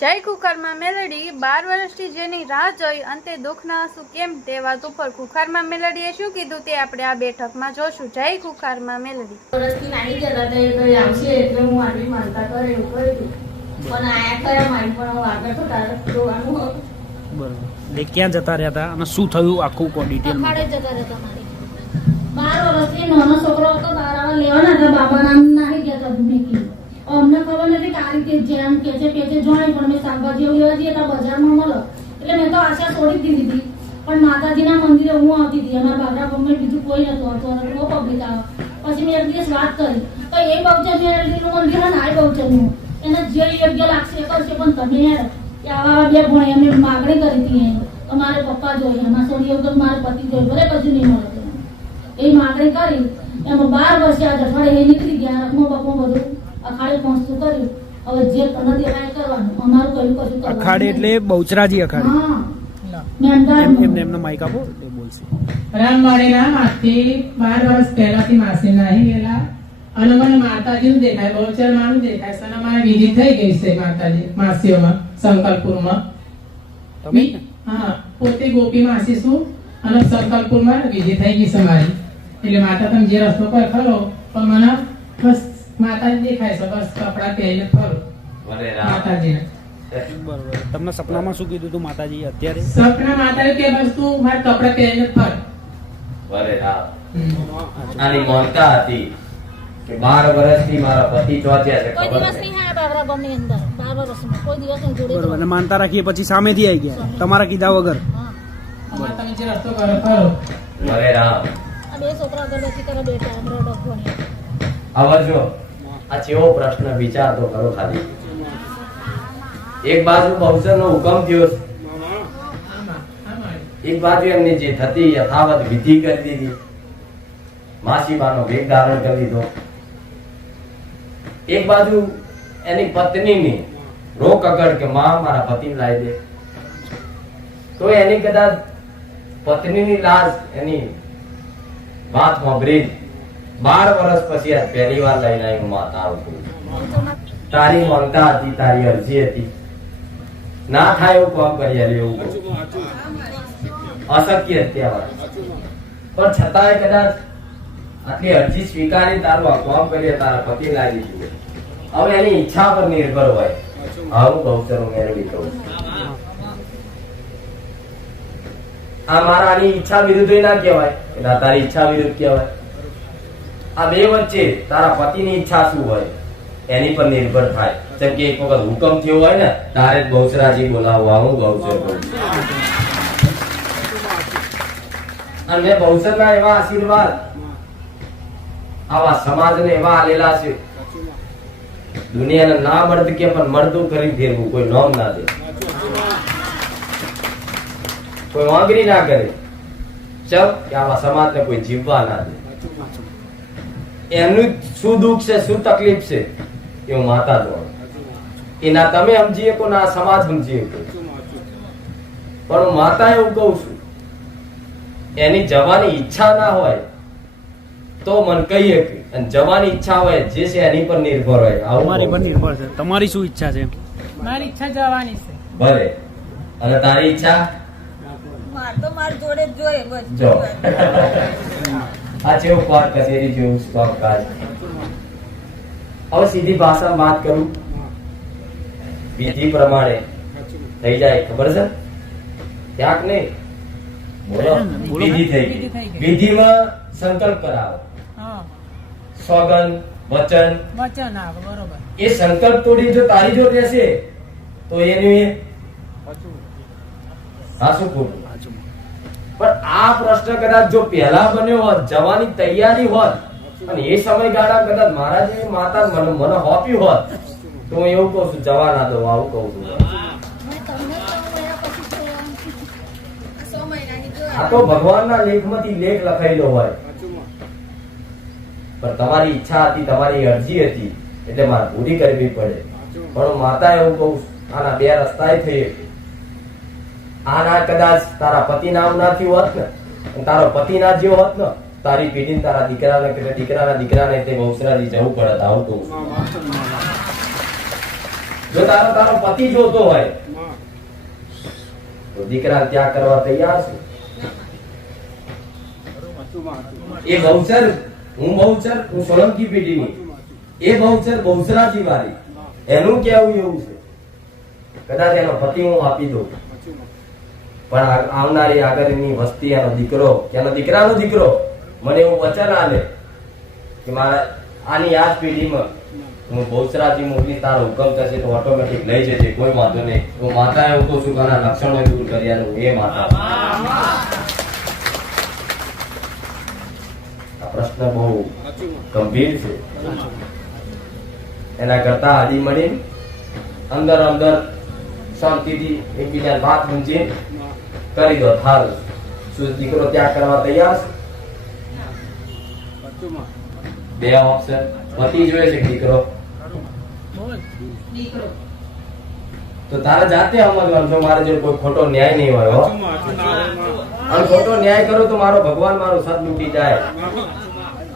જય ખુખારમાં મેલડી 12 વર્ષથી જેની રાહ જોઈ અંતે દુઃખના આંસુ કેમ તે વાત ઉપર ખુખારમાં મેલડીએ શું કીધું તે આપણે આ બેઠકમાં જોશું. જય ખુખારમાં મેલડી. વર્ષથી નાની જતા હતા એટલે આવશે એટલે હું આટલી માનતા કરે એવું કર્યું પણ આયા ખરા મારી પણ આગળ તો તારે જોવાનું બરોબર. ક્યાં જતા રહ્યા હતા અને શું થયું આખું ડિટેલ અખાડે જતા રહેતા મારી 12 વર્ષથી નાનો છોકરો હતો તારા લેવાના હતા બાબા નામ નાહી ગયા હતા ભૂમિકી અમને ખબર નથી કે આ રીતે જેમ કે છે જોઈ પણ મેં શાકભાજી લેવા જઈએ તો બજારમાં મળે એટલે મેં તો આશા છોડી દીધી હતી પણ માતાજીના મંદિરે હું આવતી હતી અમારા બાબરા ગામમાં બીજું કોઈ નતું હતું અને બહુ પબ્લિક આવે પછી મેં એક દિવસ વાત કરી તો એ બહુચર મેળવીનું મંદિર અને આ બહુચરનું એને જે યોગ્ય લાગશે એ કરશે પણ તમે યાર કે આવા બે ભણે એમને માગણી કરી હતી તો મારે પપ્પા જોઈએ એમાં સોરી એવું મારે પતિ જોઈએ ભલે કશું નહીં મળે એ માગણી કરી એમાં 12 વર્ષે આ અઠવાડિયે એ નીકળી ગયા રકમો બકમો બધું અખાડે પહોંચતું કર્યું. હવે જે તને દેવાય કરવાનું અમારું કયું કશું કરવાનું. અખાડે એટલે બહુચરાજી અખાડે. હા મેં એમને માઈક આપો તે બોલશે. રામવાડીના માથી 12 વર્ષ પહેલાથી માસી નાહી ગયેલા અને મને માતાજીનું દેખાય બહુચર માનું દેખાય છે અને મારી વિધિ થઈ ગઈ છે માતાજી માસીઓમાં સંકલ્પપુરમાં. તમે હા પોતે ગોપી માસી છું અને સંકલ્પપુરમાં વિધિ થઈ ગઈ છે મારી એટલે માતા તમે જે રસ્તો પર ખરો પણ મને બસ માતાજી દેખાય છે બસ કપડા પહેરીને ફરો માતાજીને. બરોબર. તમને સપનામાં શું કીધું હતું માતાજી અત્યારે? સપના માતાજી કે બસ તું મારા કપડા પહેરીને ફર. વરે રામ આની મોનતા હતી કે 12 વર્ષથી મારા પતિ ચોટ્યા છે કોઈ ખબર દિવસ નહીં આયા બાબરા ગામની અંદર 12 વર્ષમાં કોઈ દિવસ નહીં જોડે. બરોબર. અને માનતા રાખીએ પછી સામેથી આવી ગયા તમારા કીધા વગર? હા અમારે તમે જે રસ્તો કરો ફરો. વરે રામ આ બે છોકરા ગરબેથી કરે બેટા હમણાં ડોક્ટરની આવજો આ કેવો પ્રશ્ન વિચાર તો કરો ખાલી. એક બાજુ બહુચરનો હુકમ થયો છે, એક બાજુ એમની જે થતી યથાવત વિધિ કરી દીધી, માસીબાનો વેગ ધારણ કરી દીધો, એક બાજુ એની પત્નીની રોક અગળ કે માં મારા પતિને લાવી દે તો એની કદાચ પત્નીની લાજ એની વાત સાંભળી 12 વર્ષ પછી આ પહેલી વાર લઈને આવી હું માતા આવું. તારી માંગતા હતી, તારી અરજી હતી, ના થાય એવું કામ કરી આલ્યું એવું અશક્ય અત્યારે પણ છતાંય કદાચ આટલી અરજી સ્વીકારી તારું આ કામ કરીએ તારા પતિ લાગી દીધું. હવે એની ઈચ્છા પર નિર્ભર હોય. આવું બહુચર મેળવી કહું આ મારા આની ઈચ્છા વિરુદ્ધ ના કહેવાય એટલે તારી ઈચ્છા વિરુદ્ધ કહેવાય. આ બે વચ્ચે તારા પતિની ઈચ્છા શું હોય એની પર નિર્ભર થાય. જેમ કે એક વખત હુકમ થયો હોય ને તારે જ બહુચરાજી બોલાવવા હું બહુચર કહું. અને મેં બહુચરના એવા આશીર્વાદ આવા સમાજને એવા આલેલા છે દુનિયાને ના મળતું કે પણ મળતું કરી ફેરવું કોઈ નોમ ના દે, કોઈ વાંગરી ના કરે ચપ કે આવા સમાજને કોઈ જીવવા ના દે. એમનું શું દુઃખ છે શું તકલીફ છે એવું માતા જોડે એના તમે સમજી શકો ના સમાજ સમજી શકો. પણ હું માતા એવું કહું છું એની જવાની ઈચ્છા ના હોય તો મને કહીએ અને જવાની ઈચ્છા હોય જે છે એની પર નિર્ભર હોય. તમારી પર નિર્ભર છે. તમારી શું ઈચ્છા છે? મારી ઈચ્છા જવાની છે. ભલે. અને તારી ઈચ્છા તો માર જોડે જ જોઈએ બસ જો આ જેવું કોર્ટ કચેરી જેવું કામકાજ. હવે સીધી ભાષામાં વાત કરું વિધિ પ્રમાણે થઈ જાય ખબર છે ક્યાંક નહીં બોલો વિધિ થઈ ગઈ. વિધિમાં સંકલ્પ કરાવો, સોગંદ વચન આવે બરોબર. એ સંકલ્પ તોડી જો તારી જો રહેશે તો એનું સાચું ખોટું. પણ આ પ્રશ્ન કદાચ જો પહેલા બન્યો હોત જવાની તૈયારી હોત અને એ સમયગાળા કદાચ મારા જેવી માતા મને હોપ્યું હોત તો હું એવું કહું છું જવા ના દો આવું કહું છું. આ તો ભગવાનના લેખમાંથી લેખ લખાયેલો હોય પણ તમારી ઈચ્છા હતી, તમારી અરજી હતી એટલે મારે પૂરી કરવી પડે. પણ હું માતા એવું કહું આના બે રસ્તા થઈ. આના કદાચ તારા પતિ નામ ના થયું હોત ને તારો પતિ ના જેવો હોત ને તારી પેઢી તારા દીકરાના દીકરાને તે બહુચરાજી જવું પડે. આવું કહું જો તારો પતિ જોતો હોય તો દીકરા ત્યાગ કરવા તૈયાર છે. એ બહુચર હું સોલંકી પેઢીની, એ બહુચર બહુચરાજી વાળી, એનું કેવું એવું છે કદાચ એનો પતિ હું આપી દઉં, પણ આવનારી આગળની વસ્તી એનો દીકરો કે એનો દીકરાનો દીકરો મને એવું વચન આલે કે મારા આની આ જ પેઢીમાં હું બહુચરાજી મોકલી, તારો હુકમ થશે તો ઓટોમેટિક લઈ જજે, કોઈ વાંધો નહીં. હું માતા એવું કહું છું કે આના લક્ષણો દૂર કર્યા એ માતા. આ પ્રશ્ન બહુ ગંભીર છે. એના કરતા આદી મળી અંદર શાંતિથી એકબીજા વાત સમજી કરી દો. થારું શું દીકરો ત્યાગ કરવા તૈયાર છે? બે ઓપ્શન, પતિ જોઈએ છે કે દીકરો? તો તારે જાતે સમજવાનું જો મારે જો કોઈ ખોટો ન્યાય નહીં હોય હો. અને ખોટો ન્યાય કરો તો મારો ભગવાન મારું સદ લૂટી જાય.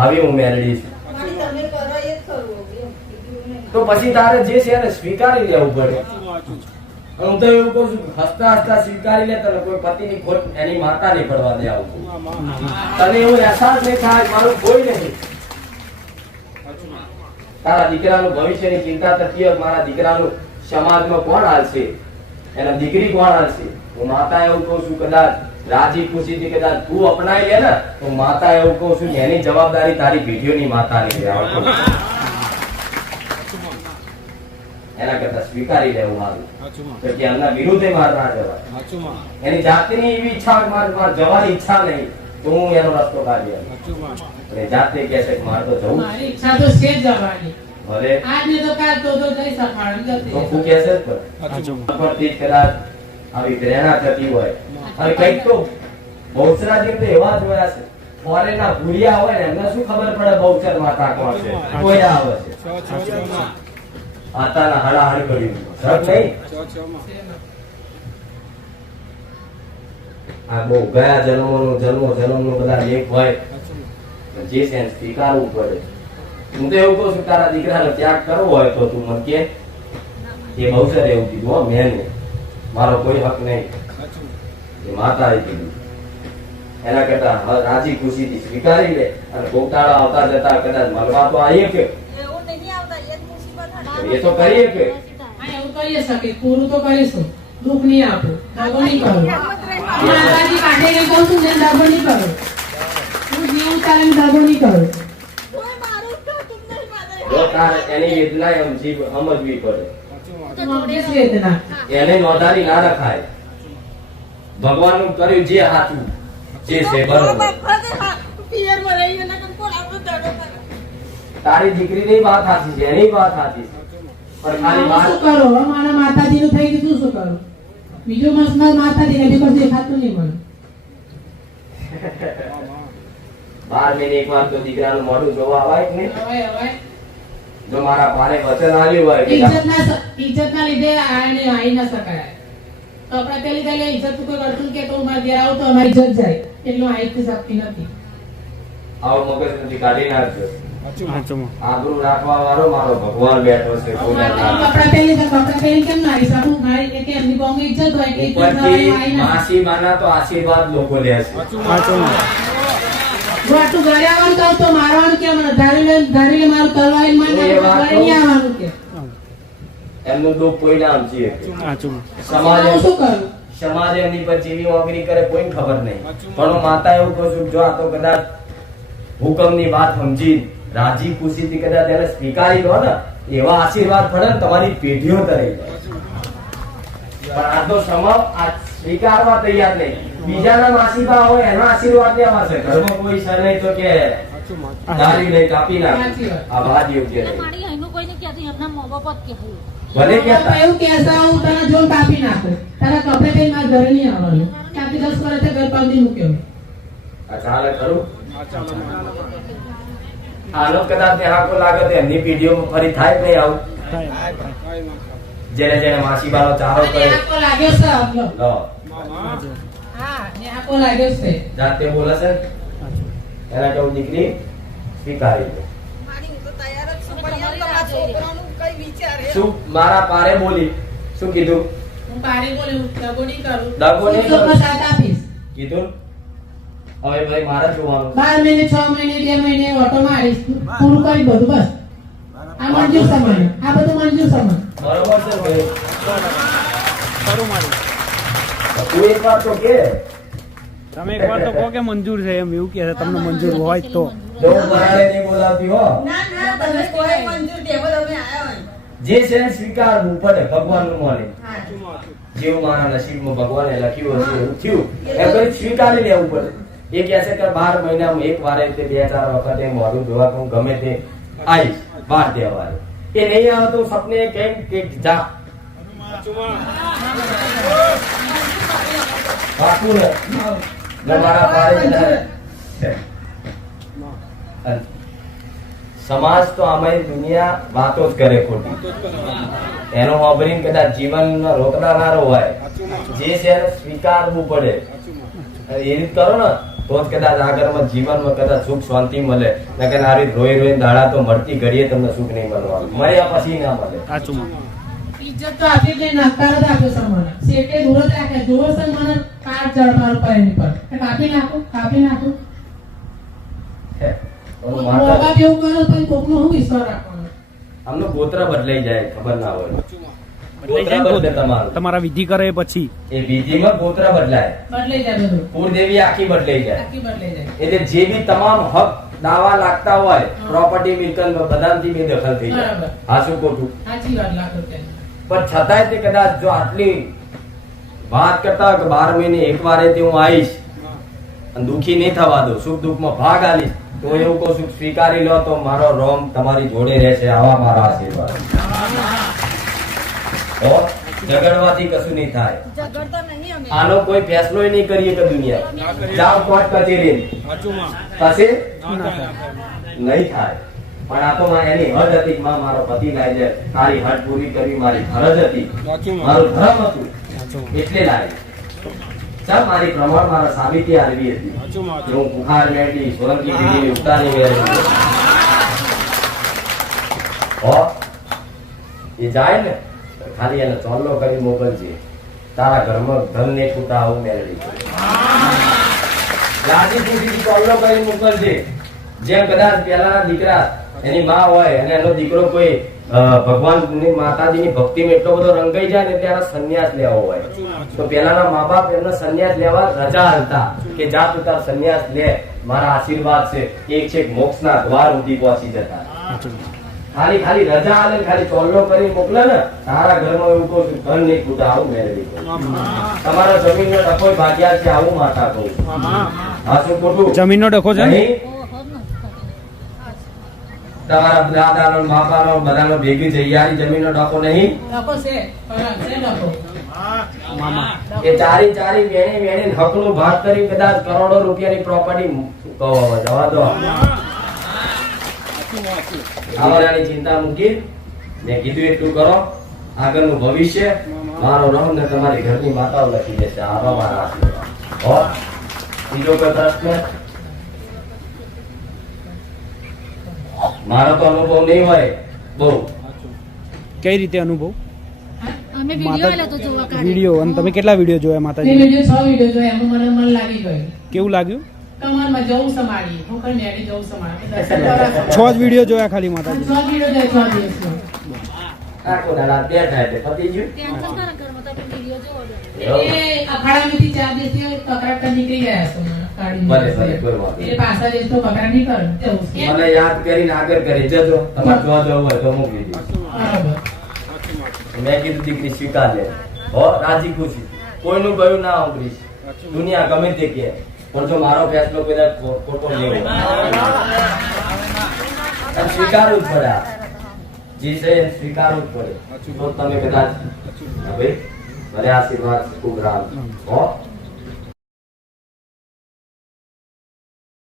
આવી હું મેલડી છું. તો પછી તારે જે છે એને સ્વીકારી લેવું પડે. હું તો એવું કહું છું હસતા હસતા સ્વીકારી લે, તને કોઈ પતિની ખોટ એની માતા નહીં પડવા દે. આવું તને એવું અહેસાસ નહીં થાય મારું કોઈ નહીં. તારા દીકરાનું ભવિષ્યની ચિંતા થતી હોય, મારા દીકરાનું સમાજમાં કોણ હાલશે, એના દીકરી કોણ હાલશે. હું માતા એવું કહું છું કદાચ રાજી ખુશીથી કદાચ તું અપનાવી લે ને તો માતા એવું કહું છું એની જવાબદારી તારી પેઢીઓની માતાની છે. એના કરતા સ્વીકારી લેવું મારું કે એમના વિરુદ્ધે મારે ના જવાય. એની જાતની એવી ઈચ્છા મારે જવાની ઈચ્છા નહીં તો હું એનો રસ્તો કાઢી અને જાતે કહે છે કે મારે તો જવું. મારી ઈચ્છા તો છે જ જવાની. ભલે આજ ને તો કાલ તો જઈ સફાળી જતી. તો તું કહે છે જ પરથી કદાચ આવી પ્રેરણા થતી હોય. હવે કઈક તો બહુચરાજી તો એવા જ હોયા છે, ફોરેનના ભૂરિયા હોય ને એમને શું ખબર પડે બહુચર માતા કોણ છે, કોઈ આવે છે આતાના હળાહળ કર્યું સર નહીં. આ બહુ ગયા જન્મનું બધા લેખ હોય જે છે એને સ્વીકારવું પડે. હું તો એવું કહું છું તારા દીકરાનો ત્યાગ કરવો હોય તો તું મને કે એ બહુચર એવું કીધું હો, મેં નહીં, મારો કોઈ હક નહીં, એ માતાએ કીધું. એના કરતા રાજી ખુશીથી સ્વીકારી લે અને કોકટાળા આવતા જતા કદાચ મળવા તો આવીએ કે એ તો કરીએ કે એવું કરી શકે, પૂરું તો કરીશું. દુઃખ નહીં આપું, દગો નહીં કરું. માતાજી કાઢે નહીં કહું છું ને દગો નહીં કરું. હું જીવું તારે દગો નહીં કરું. જો તારે એની વેદના સમજવી પડે. સમજીશ વેદના. એને નોંધારી ના રખાય. ભગવાનનું કર્યું જે સાચું જે છે બરોબર. તારી દીકરીની વાત સાચી છે, એની વાત સાચી છે, પણ ખાલી વાત શું કરો? મારા માતાજીનું થઈ ગયું શું કરું? બીજું મસ્ત માતાજીને બી કશું દેખાતું નહીં મને. 12 મહિને એકવાર તો દીકરાનું મોઢું જોવા આવાય કે નહીં? હવે જો મારા ભારે વચન આવ્યું હોય કે ઇજ્જતના લીધે આવી ના શકાય. તો આપણે પેલી ઇજ્જત કોઈ કરતું કે તું મારા ઘેર આવું તો અમારી ઇજ્જત જાય, એટલું આઈથી શકતી નથી. આવો મગજમાંથી કાઢી નાખજો. આબરૂ રાખવા વાળો મારો ભગવાન બેઠો છે. કપડા પહેરી કેમ ના આવી શકું? મારી કે એમની બહુ ઇજ્જત હોય કે ઇજ્જત ઉપરથી માસી માના તો આશીર્વાદ લોકો લે છે. જો આટલું ઘરે આવવાનું કહું તો મારવાનું કેમ? ધારી લે મારું તલવારી માર ઘરે નહીં આવવાનું કે એમનું દુઃખ કોઈ ના સમજી શકે. સમાજ શું કરું? સમાજ એમની પર જેવી ઓગણી કરે કોઈ ખબર નહીં. પણ હું માતા એવું કહું છું જો આ તો કદાચ હુકમની વાત સમજી રાજી ખુશીથી કદાચ એને સ્વીકારી લો ને એવા આશીર્વાદ પડે ને તમારી પેઢીઓ તરી જાય. પણ આ તો આ સ્વીકારવા તૈયાર નહીં. બીજાના માસીબા હોય એના આશીર્વાદ લેવા છે. ઘરમાં કોઈ છે નહીં તો કે દારી લઈ કાપી નાખ. આ વાત યોગ્ય નહીં. ભલે કહેતા એવું કહેતા હું તને જોન કાપી નાખું. તારા કપડે કઈ મારા ઘરે નહીં આવવાનું. ત્યાંથી 10 વર્ષે ઘર પાડી મૂક્યો. આ ચાલે ખરું. આનો કદાચ હાકો લાગે તો એમની પેઢીઓમાં ફરી થાય નહીં આવું. જેને જેને માસીબાનો ચારો કરે આકો લાગ્યો છે આપલો. લો હા ને આકો લાગ્યો છે. જાતે બોલે છે એના કહું દીકરી સ્વીકારી લે. મારી હું તો તૈયાર જ છું પણ એમ તમારા છોકરાનું કઈ વિચાર હે શું મારા પારે બોલી શું કીધું હું પારે બોલે હું દગો નહીં કરું દગો નહીં હું કરું. સાથ આપીશ કીધું હવે ભાઈ મારે જોવાનું 12 મહિને 6 મહિને 2 મહિને ઓટો મારીશ પૂરું કરી બધું બસ આ મંજૂર સમય આ બધું મંજૂર સમય બરોબર છે ભાઈ ખરું મારું તું એક વાત તો કે તમે એકવાર તો કહો કે મંજૂર છે એમ એવું કે છે તમને મંજૂર હોય તો જો બરાડે નહીં બોલાવતી હો જે છે એને સ્વીકારવું પડે ભગવાનનું માને જેવું મારા નસીબમાં ભગવાને લખ્યું હશે એવું થયું એમ કરી સ્વીકારી લેવું પડે એ કહે છે કે 12 મહિનામાં એક વારે તે 2-4 વખતે મોઢું જોવા હું ગમે તે આવીશ વાર તહેવારે એ નહીં આવે તો સપને કેમ કે જા પાકું ને મારા પારે સમાજ તો આમાં દુનિયા વાતો જ કરે ખોટી એનો વાપરીને કદાચ જીવન રોકનારો હોય જે છે એને સ્વીકારવું પડે એ રીત કરો ને તો જ કદાચ આગળમાં જીવનમાં કદાચ સુખ શાંતિ મળે નકર આ રીત રોઈ રોઈ દાડા તો મળતી ઘડીએ તમને સુખ નહીં મળવાનું મળ્યા પછી ના મળે સાચું ઇજ્જત તો આપી જ નહીં નકાર જ આપ્યો સમાન શેઠે દૂર જ રાખે જોર સમાન કાર ચડવાનું પર એની પર કાપી નાખું હે, ઓલું મોગા માતા જેવું કરો તો કોકનો હું વિશ્વાસ રાખવાનો આમનું ગોત્ર બદલાઈ જાય ખબર ના હોય બદલાઈ જાય ગોત્ર બદલે તો તમારું તમારા વિધિ કરે પછી એ વિધિમાં ગોત્ર બદલાય બદલાઈ જાય બધું કુળદેવી આખી બદલાઈ જાય આખી બદલાઈ જાય એટલે જે બી તમામ હક દાવા લાગતા હોય પ્રોપર્ટી મિલકત બધાથી બેદખલ થઈ જાય બરાબર. હા શું ખોટું સાચી વાત લાખ રૂપિયા પણ છતાંય તે કદાચ જો આટલી વાત કરતા હોય કે 12 મહિને એક વારે તે હું આવીશ અને દુખી નહીં થવા દઉં સુખ દુઃખમાં ભાગ આલીશ તો એવું કહું છું સ્વીકારી લો તો મારો રોમ તમારી જોડે રહેશે આવા મારા આશીર્વાદ તો ઝઘડવાથી કશું નહીં થાય આનો કોઈ ફેસલો નહીં કરીએ કે દુનિયા જાઓ કોર્ટ કચેરી થશે નહીં થાય પણ આ તો એની હદ હતી કે માં મારો પતિ લાવી દે તારી હદ પૂરી કરવી મારી ફરજ હતી મારું ધર્મ હતું એટલે લાવી ચાલ મારી પ્રમાણ મારા સાબિતી આવી હતી કે હું બુખાર મેળવી સોલંકી દીકરીની ઉતારી મેળવી હો એ જાય ને ખાલી એને ચોલ્લો કરી મોકલજે તારા ઘરમાં ધન ને છૂટા આવું મેળવી લાજી ફૂટી ચોલ્લો કરી મોકલજે જેમ કદાચ પેલાના દીકરા એની માં હોય અને એનો દીકરો કોઈ ભગવાન માતાજીની ભક્તિમાં એટલો બધો રંગાઈ જાય ને ત્યારે સંન્યાસ લેવો હોય તો પેલાના મા બાપ એમને સંન્યાસ લેવા રજા હતા કે જા તું તાર સંન્યાસ લે મારા આશીર્વાદ છે એક છે મોક્ષના દ્વાર સુધી પહોંચી જતા ખાલી રજા આલે ખાલી ચોલ્લો કરી મોકલે ને તારા ઘરમાં એવું કહું છું ધન નહીં ખૂટા આવું મેળવી તમારા જમીનનો ડખો ભાગ્યા છે આવું માતા કહું હા શું ખોટું જમીનનો ડખો છે ને? નહીં? તમારા દાદાનો બાપાનો બધાનો ભેગી તૈયારી જમીનનો ડખો નહીં ડખો છે પણ છે ડખો મામા એ ચારી વેણી હકનું ભાગ કરી કદાચ કરોડો રૂપિયાની પ્રોપર્ટી કહો જવા દો આવવાની ચિંતા મૂકી મેં કીધું એટલું કરો આગળનું ભવિષ્ય મારો રમ ને તમારી ઘરની માતાઓ લખી દેશે આવા મારા આશીર્વાદ હો બીજો કોઈ પ્રશ્ન મારો તો અનુભવ નહીં હોય બહુ કઈ રીતે અનુભવ અમે વિડિયો આલ્યો તો જોવા કાઢે વિડીયો અને તમે કેટલા વિડીયો જોયા મેં માતાજી વિડિયો 6 વિડિયો જોયા એમાં મને મન લાગી ગયું કેવું લાગ્યું કમરમાં જવું સમાડી હું કઈ નેડી જવું સમાડી 6 જ વિડીયો જોયા ખાલી માતાજી 6 વિડિયો જોયા 6 દિવસ આખો દાડા બેઠા એટલે પતી ગયું ટેન્શન તારા ઘરમાં તમે વિડિયો જોવો એ અખાડામાંથી 4 દિવસથી કકડાટ કરી નીકળી ગયા છો ગાડી ભલે ભલે કોઈ વાંધો નહીં. એ પાછા જઈશ તો કકડાટ નહીં કરું જવું છે મને યાદ કરીને આગળ કરી જજો તમારે જો જવું હોય તો મોકલી દઈશ બરાબર મેં કીધું દીકરી સ્વીકાર લે હો રાજી ખુશી કોઈનું ગયું ના ઉભરીશ દુનિયા ગમે તે કહે પણ જો મારો ફેસલો કદાચ ખોટો લેવો અને સ્વીકારવું જ પડે આ. જે છે એ સ્વીકારવું જ પડે તો તમે કદાચ હા ભાઈ ભલે આશીર્વાદ ખૂબ રામ હો